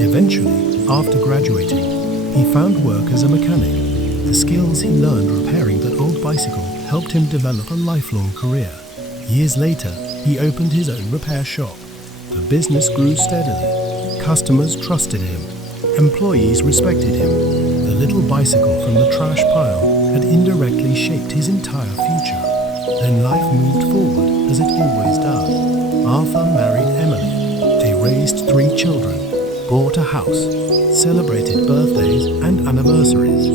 Eventually, after graduating, he found work as a mechanic. The skills he learned repairing that old bicycle helped him develop a lifelong career. Years later, he opened his own repair shop. The business grew steadily. Customers trusted him. Employees respected him. The little bicycle from the trash pile had indirectly shaped his entire future. Then life moved forward as it always does. Arthur married Emily. They raised 3 children, bought a house, celebrated birthdays and anniversaries,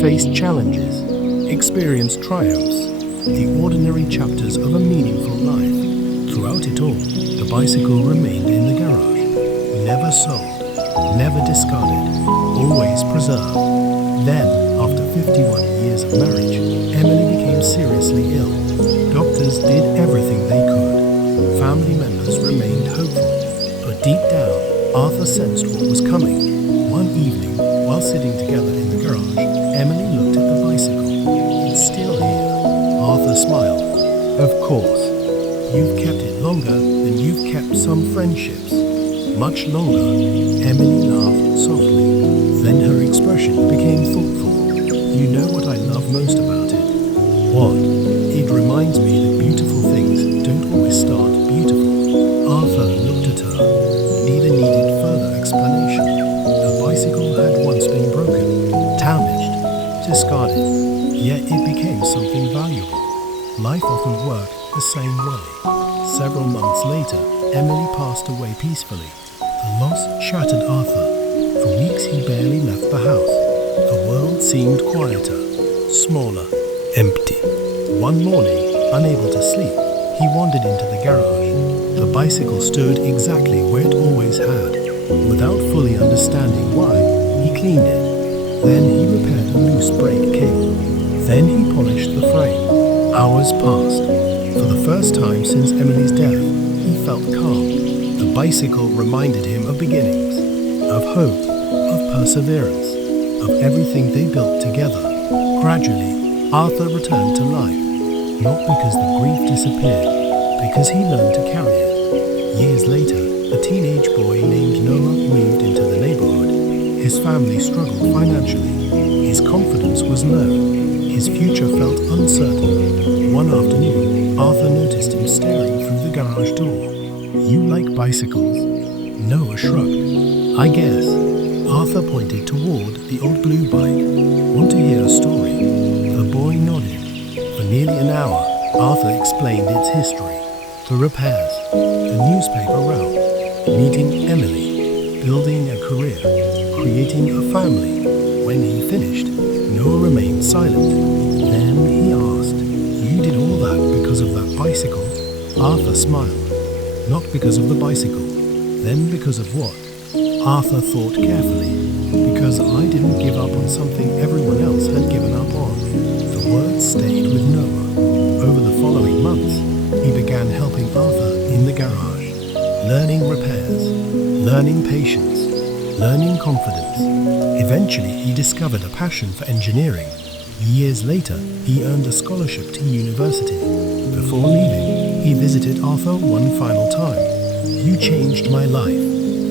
faced challenges, experienced triumphs, the ordinary chapters of a meaningful life. Throughout it all, the bicycle remained in the garage, never sold, never discarded, always preserved. Then, after 51 years of marriage, Emily became seriously ill. Doctors did everything they could. Family members remained hopeful. But deep down, Arthur sensed what was coming. One evening, while sitting together in the garage, Emily looked at the bicycle. It's still here. Arthur smiled. Of course. You've kept it longer than you've kept some friendships. Much longer. Emily laughed softly. Then her expression became thoughtful. You know what I love most about it? What? It reminds me that beautiful things don't always start beautiful. Arthur looked at her. Neither needed further explanation. The bicycle had once been broken, damaged, discarded, yet it became something valuable. Life often worked the same way. Several months later, Emily passed away peacefully. The loss shattered Arthur. For weeks he barely left the house. The world seemed quieter, smaller, empty. One morning, unable to sleep, he wandered into the garage. The bicycle stood exactly where it always had. Without fully understanding why, he cleaned it. Then he repaired a loose brake cable. Then he polished the frame. Hours passed. For the first time since Emily's death, he felt calm. The bicycle reminded him of beginnings, of hope, of perseverance, of everything they built together. Gradually, Arthur returned to life, not because the grief disappeared, because he learned to carry it. Years later, a teenage boy named Noah moved into the neighborhood. His family struggled financially. His confidence was low. His future felt uncertain. One afternoon, Arthur noticed him staring through the garage door. You like bicycles? Noah shrugged. I guess. Arthur pointed toward the old blue bike. Want to hear a story? The boy nodded. For nearly an hour, Arthur explained its history. The repairs, the newspaper route, meeting Emily, building a career, creating a family. When he finished, Noah remained silent. Then he asked, You did all that because of that bicycle? Arthur smiled. Not because of the bicycle. Then because of what? Arthur thought carefully. Because I didn't give up on something everyone else had given up on. The words stayed with Noah. Over the following months, he began helping Arthur in the garage, learning repairs, learning patience, learning confidence. Eventually, he discovered a passion for engineering. Years later, he earned a scholarship to university. Before leaving, he visited Arthur one final time. You changed my life.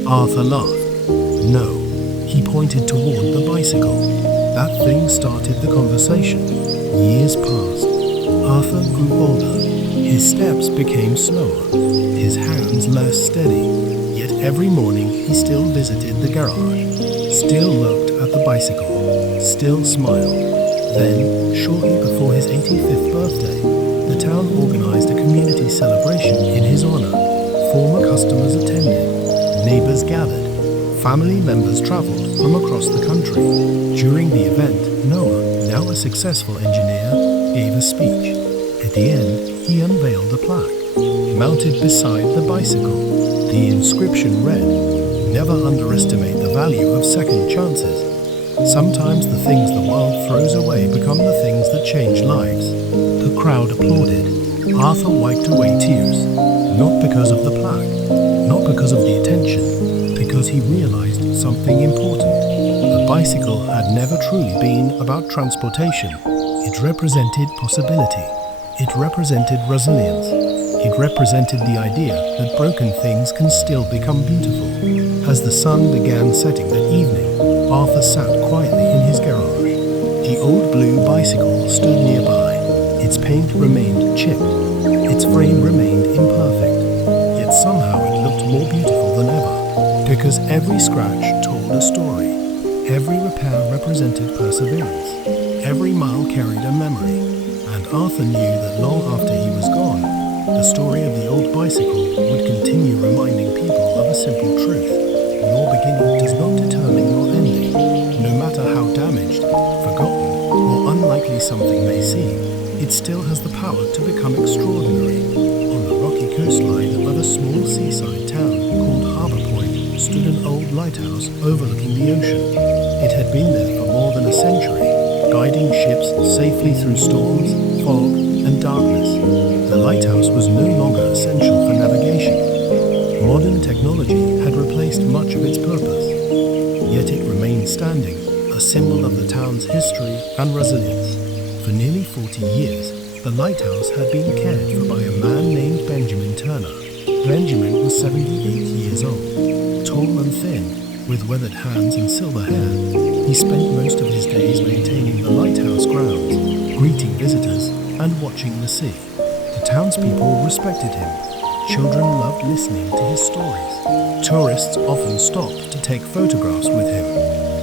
Arthur laughed. No. He pointed toward the bicycle. That thing started the conversation. Years passed. Arthur grew older. His steps became slower, his hands less steady, yet every morning he still visited the garage, still looked at the bicycle, still smiled. Then, shortly before his 85th birthday, the town organized a community celebration in his honor. Former customers attended, neighbors gathered, family members traveled from across the country. During the event, Noah, now a successful engineer, gave a speech. At the end, he unveiled a plaque. Mounted beside the bicycle, the inscription read, "Never underestimate the value of second chances. Sometimes the things the world throws away become the things that change lives." The crowd applauded. Arthur wiped away tears, not because of the plaque, not because of the attention, because he realized something important. The bicycle had never truly been about transportation. It represented possibility. It represented resilience. It represented the idea that broken things can still become beautiful. As the sun began setting that evening, Arthur sat quietly in his garage. The old blue bicycle stood nearby. Its paint remained chipped. Its frame remained imperfect. Yet somehow it looked more beautiful than ever, because every scratch told a story. Every repair represented perseverance. Every mile carried a memory. And Arthur knew that long after he was gone, the story of the old bicycle would continue reminding people of a simple truth. Your beginning does not determine your ending. No matter how damaged, forgotten, or unlikely something may seem, it still has the power to become extraordinary. On the rocky coastline of a small seaside town called Harbor Point stood an old lighthouse overlooking the ocean. It had been there for more than a century, guiding ships safely through storms, fog, and darkness. The lighthouse was no longer essential for navigation. Modern technology had replaced much of its purpose, yet it remained standing, a symbol of the town's history and resilience. For nearly 40 years, the lighthouse had been cared for by a man named Benjamin Turner. Benjamin was 78 years old, tall and thin, with weathered hands and silver hair. He spent most of his days maintaining the lighthouse grounds, greeting visitors, and watching the sea. The townspeople respected him. Children loved listening to his stories. Tourists often stopped to take photographs with him.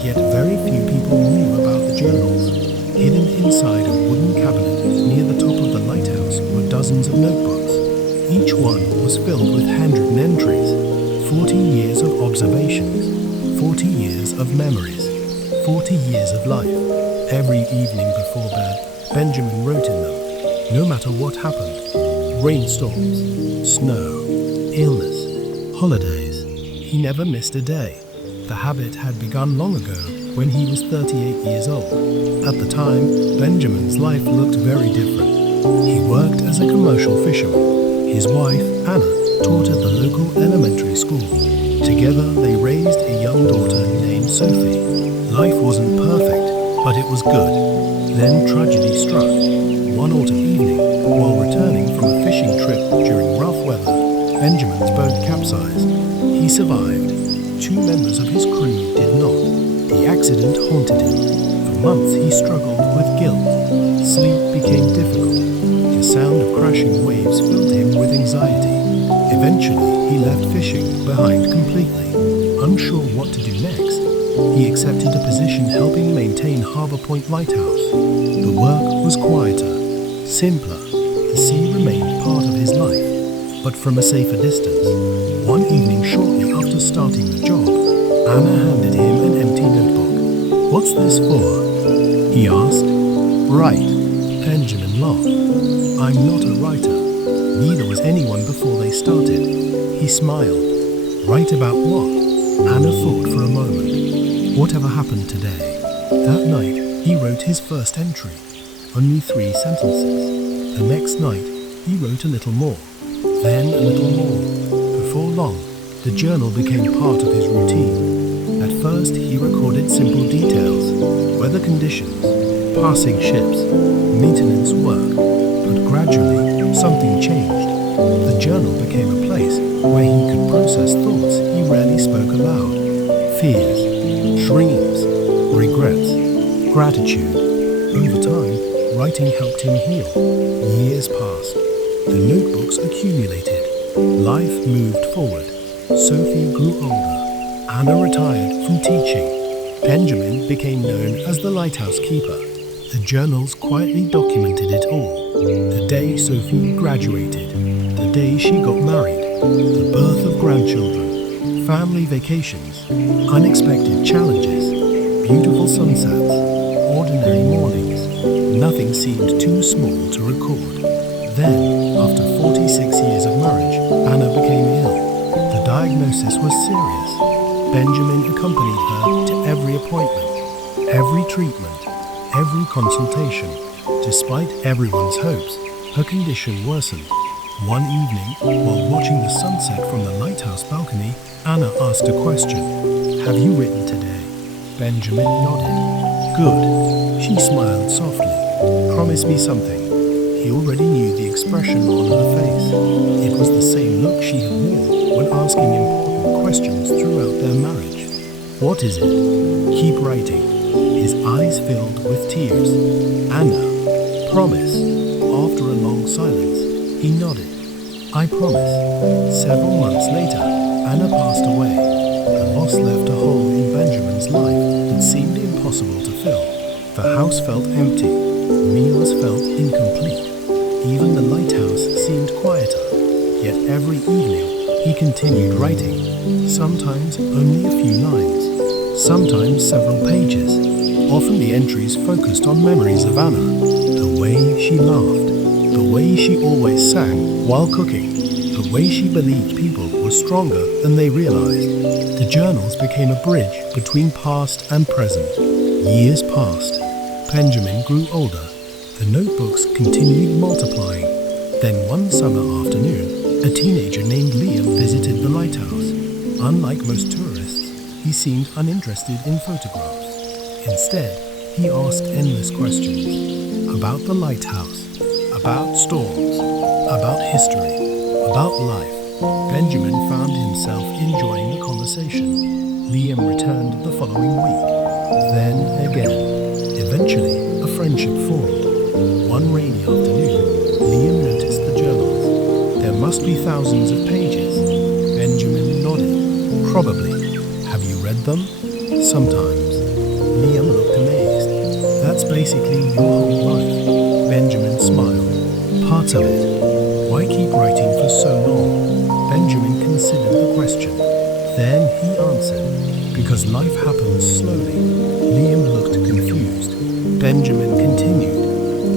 Yet very few people knew about the journals. Hidden inside a wooden cabinet near the top of the lighthouse were dozens of notebooks. Each one was filled with handwritten entries, 40 years of observations, 40 years of memories, 40 years of life. Every evening before bed, Benjamin wrote in them, no matter what happened, rainstorms, snow, illness, holidays, he never missed a day. The habit had begun long ago when he was 38 years old. At the time, Benjamin's life looked very different. He worked as a commercial fisherman. His wife, Anna, taught at the local elementary school. Together, they raised a young daughter named Sophie. Life wasn't perfect, but it was good. Then tragedy struck. One autumn evening, while returning from a fishing trip during rough weather, Benjamin's boat capsized. He survived. 2 members of his crew did not. The accident haunted him. For months he struggled with guilt. Sleep became difficult. The sound of crashing waves filled him with anxiety. Eventually, he left fishing behind completely. Unsure what to do next, he accepted a position helping maintain Harbor Point Lighthouse. The work was quieter, simpler. The sea remained part of his life, but from a safer distance. One evening shortly after starting the job, Anna handed him an empty notebook. "What's this for?" he asked. "Write." Benjamin laughed. "I'm not a writer." Neither was anyone before they started. He smiled. "Write about what?" Anna thought for a moment. "Whatever happened today." That night, he wrote his first entry. Only 3 sentences. The next night, he wrote a little more. Then a little more. Before long, the journal became part of his routine. At first, he recorded simple details, weather conditions, passing ships, maintenance work, but gradually, something changed. The journal became a place where he could process thoughts he rarely spoke aloud. Fears, dreams, regrets, gratitude. Over time, Writing helped him heal. Years passed. The notebooks accumulated. Life moved forward. Sophie grew older. Anna retired from teaching. Benjamin became known as the lighthouse keeper. The journals quietly documented it all. The day Sophie graduated. The day she got married. The birth of grandchildren. Family vacations. Unexpected challenges. Beautiful sunsets. Ordinary mornings. Nothing seemed too small to record. Then, after 46 years of marriage, Anna became ill. The diagnosis was serious. Benjamin accompanied her to every appointment, every treatment, every consultation. Despite everyone's hopes, her condition worsened. One evening, while watching the sunset from the lighthouse balcony, Anna asked a question. "Have you written today?" Benjamin nodded. "Good." She smiled softly. "Promise me something." He already knew the expression on her face. It was the same look she had worn when asking important questions throughout their marriage. "What is it?" "Keep writing." His eyes filled with tears. "Anna, promise." After a long silence, he nodded. "I promise." Several months later, Anna passed away. The loss left a hole in Benjamin's life that seemed impossible to fill. The house felt empty. Meals felt incomplete. Even the lighthouse seemed quieter. Yet every evening, he continued writing. Sometimes only a few lines. Sometimes several pages. Often the entries focused on memories of Anna. The way she laughed. The way she always sang while cooking. The way she believed people were stronger than they realized. The journals became a bridge between past and present. Years passed. Benjamin grew older. The notebooks continued multiplying. Then one summer afternoon, a teenager named Liam visited the lighthouse. Unlike most tourists, he seemed uninterested in photographs. Instead, he asked endless questions about the lighthouse, about storms, about history, about life. Benjamin found himself enjoying the conversation. Liam returned the following week, then again. Eventually, a friendship formed. One rainy afternoon, Liam noticed the journals. There must be thousands of pages. Benjamin nodded. "Probably. Have you read them?" "Sometimes." Liam looked amazed. "That's basically your whole life." Benjamin smiled. "Parts of it. Why keep writing for so long?" Benjamin considered the question. Then he answered, "Because life happens slowly." Liam looked confused. Benjamin continued.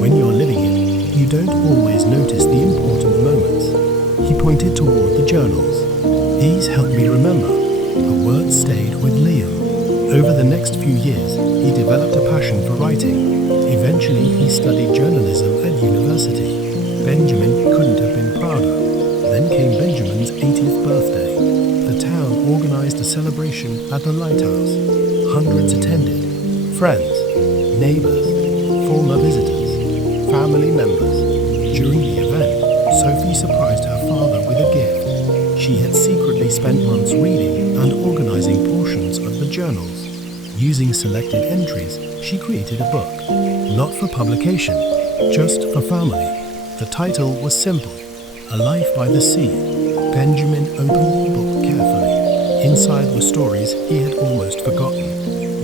"When you're living it, you don't always notice the important moments." He pointed toward the journals. "These helped me remember." The words stayed with Liam. Over the next few years, he developed a passion for writing. Eventually, he studied journalism at university. Benjamin couldn't have been prouder. Then came Benjamin's 80th birthday. The town organized a celebration at the lighthouse. Hundreds attended. Friends, neighbors, former visitors, family members. During the event, Sophie surprised her father with a gift. She had secretly spent months reading and organizing portions of the journals. Using selected entries, she created a book. Not for publication, just for family. The title was simple, A Life by the Sea. Benjamin opened the book carefully. Inside were stories he had almost forgotten.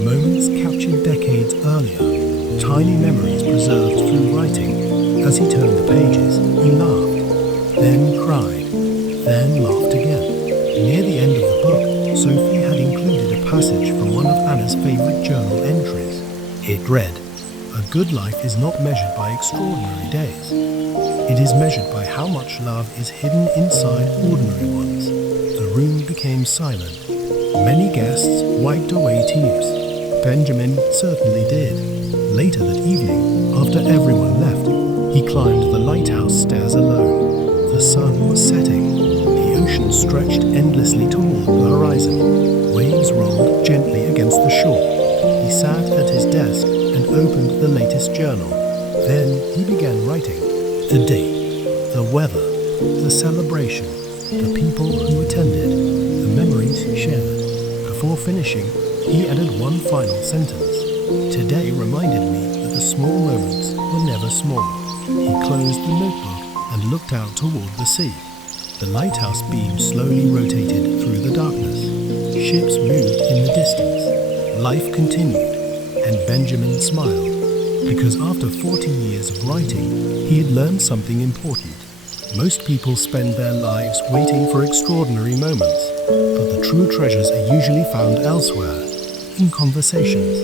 Moments captured decades earlier. Tiny memories preserved through writing. As he turned the pages, he laughed, then cried, then laughed again. Near the end of the book, Sophie had included a passage from one of Anna's favorite journal entries. It read, "A good life is not measured by extraordinary days. It is measured by how much love is hidden inside ordinary ones." The room became silent. Many guests wiped away tears. Benjamin certainly did. Later that evening, after everyone left, he climbed the lighthouse stairs alone. The sun was setting. The ocean stretched endlessly toward the horizon. Waves rolled gently against the shore. He sat at his desk and opened the latest journal. Then he began writing. The date, the weather, the celebration, the people who attended, the memories shared. Before finishing, he added one final sentence. "Today reminded me that the small moments were never small. He closed the notebook and looked out toward the sea. The lighthouse beam slowly rotated through the darkness. Ships moved in the distance. Life continued, and Benjamin smiled, because after 40 years of writing, he had learned something important. Most people spend their lives waiting for extraordinary moments, but the true treasures are usually found elsewhere, in conversations,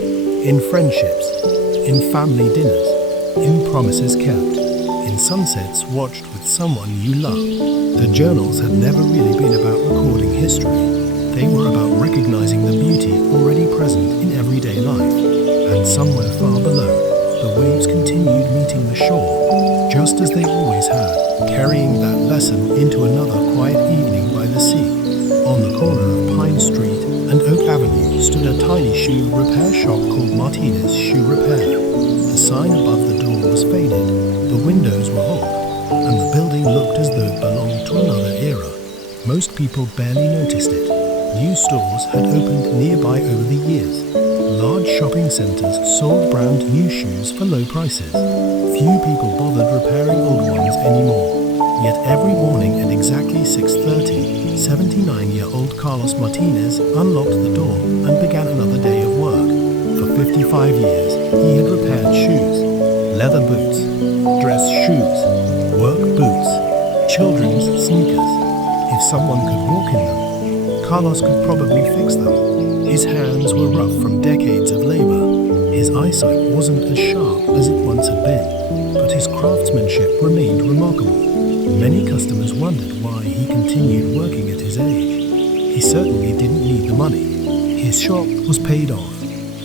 in friendships, in family dinners, in promises kept, in sunsets watched with someone you love. The journals had never really been about recording history. They were about recognizing the beauty already present in everyday life. And somewhere far below, the waves continued meeting the shore, just as they always had, carrying that lesson into another quiet evening by the sea. On the corner of Pine Street and Oak Avenue stood a tiny shoe repair shop called Martinez Shoe Repair. The sign above the door was faded, the windows were old, and the building looked as though it belonged to another era. Most people barely noticed it. New stores had opened nearby over the years. Large shopping centers sold brand new shoes for low prices. Few people bothered repairing old ones anymore. Yet every morning at exactly 6:30, 79-year-old Carlos Martinez unlocked the door and began another day of work. For 55 years, he had repaired shoes, leather boots, dress shoes, work boots, children's sneakers. If someone could walk in them, Carlos could probably fix them. His hands were rough from decades of labor. His eyesight wasn't as sharp as it once had been, but his craftsmanship remained remarkable. Many customers wondered why he continued working at his age. He certainly didn't need the money. His shop was paid off.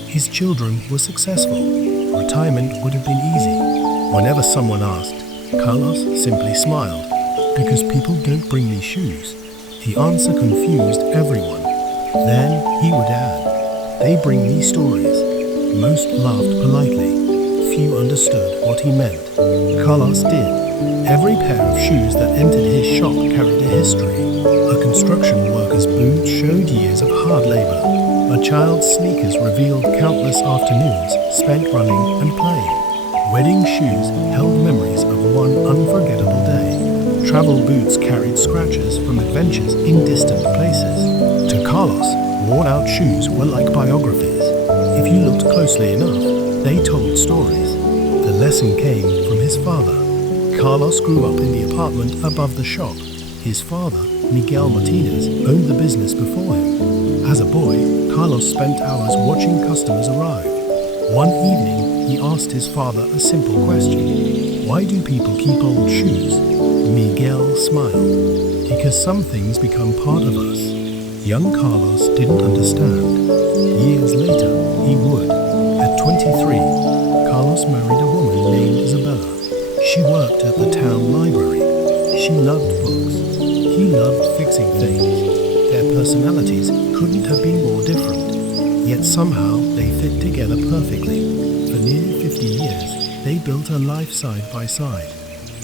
His children were successful. Retirement would have been easy. Whenever someone asked, Carlos simply smiled, because people don't bring me shoes. The answer confused everyone. Then he would add, they bring me stories. Most laughed politely. Few understood what he meant. Carlos did. Every pair of shoes that entered his shop carried a history. A construction worker's boots showed years of hard labor. A child's sneakers revealed countless afternoons spent running and playing. Wedding shoes held memories of one unforgettable day. Travel boots carried scratches from adventures in distant places. To Carlos, worn-out shoes were like biographies. If you looked closely enough, they told stories. The lesson came from his father. Carlos grew up in the apartment above the shop. His father, Miguel Martinez, owned the business before him. As a boy, Carlos spent hours watching customers arrive. One evening, he asked his father a simple question. Why do people keep old shoes? Miguel smiled. Because some things become part of us. Young Carlos didn't understand. Years later, he would. At 23, Carlos married a woman named Isabella. She worked at the town library. She loved books. He loved fixing things. Their personalities couldn't have been more different. Yet somehow they fit together perfectly. For nearly 50 years, they built a life side by side.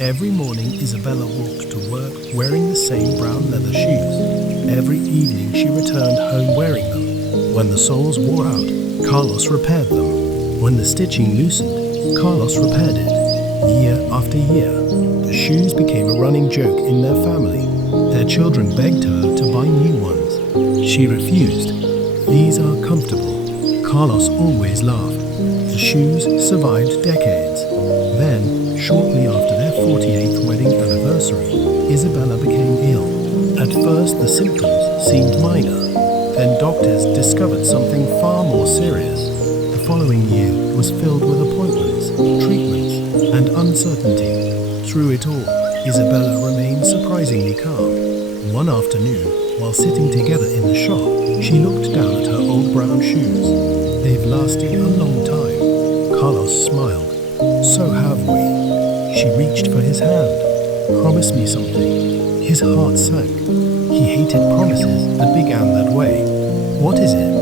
Every morning, Isabella walked to work wearing the same brown leather shoes. Every evening, she returned home wearing them. When the soles wore out, Carlos repaired them. When the stitching loosened, Carlos repaired it. Year after year, the shoes became a running joke in their family. Their children begged her to buy new ones. She refused. These are comfortable. Carlos always laughed. The shoes survived decades. Then, shortly after their 48th wedding anniversary, Isabella became ill. At first, the symptoms seemed minor. Then doctors discovered something far more serious. The following year was filled with appointments, treatments, and uncertainty. Through it all, Isabella remained surprisingly calm. One afternoon, while sitting together in the shop, she looked down at her old brown shoes. They've lasted a long time. Carlos smiled. So have we. She reached for his hand. Promise me something. His heart sank. He hated promises that began that way. What is it?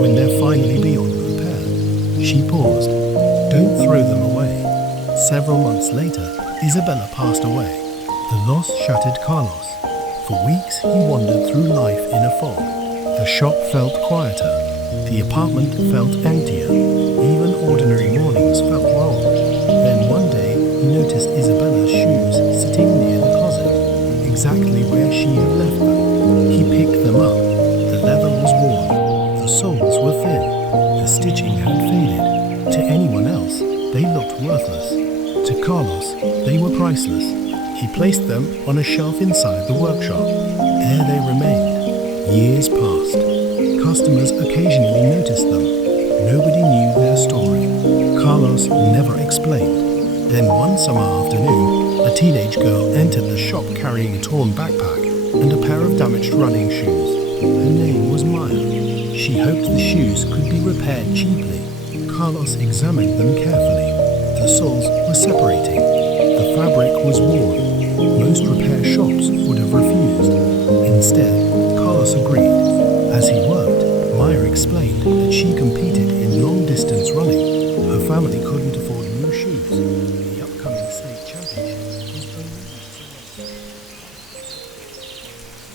When they're finally beyond repair. She paused. Don't throw them away. Several months later, Isabella passed away. The loss shattered Carlos. For weeks, he wandered through life in a fog. The shop felt quieter. The apartment felt emptier. Even ordinary mornings felt wrong. else, they looked worthless. To Carlos, they were priceless. He placed them on a shelf inside the workshop. There they remained. Years passed. Customers occasionally noticed them. Nobody knew their story. Carlos never explained. Then one summer afternoon, a teenage girl entered the shop carrying a torn backpack and a pair of damaged running shoes. Her name was Maya. She hoped the shoes could be repaired cheaply. Carlos examined them carefully. The soles were separating. The fabric was worn. Most repair shops would have refused. Instead, Carlos agreed. As he worked, Maya explained,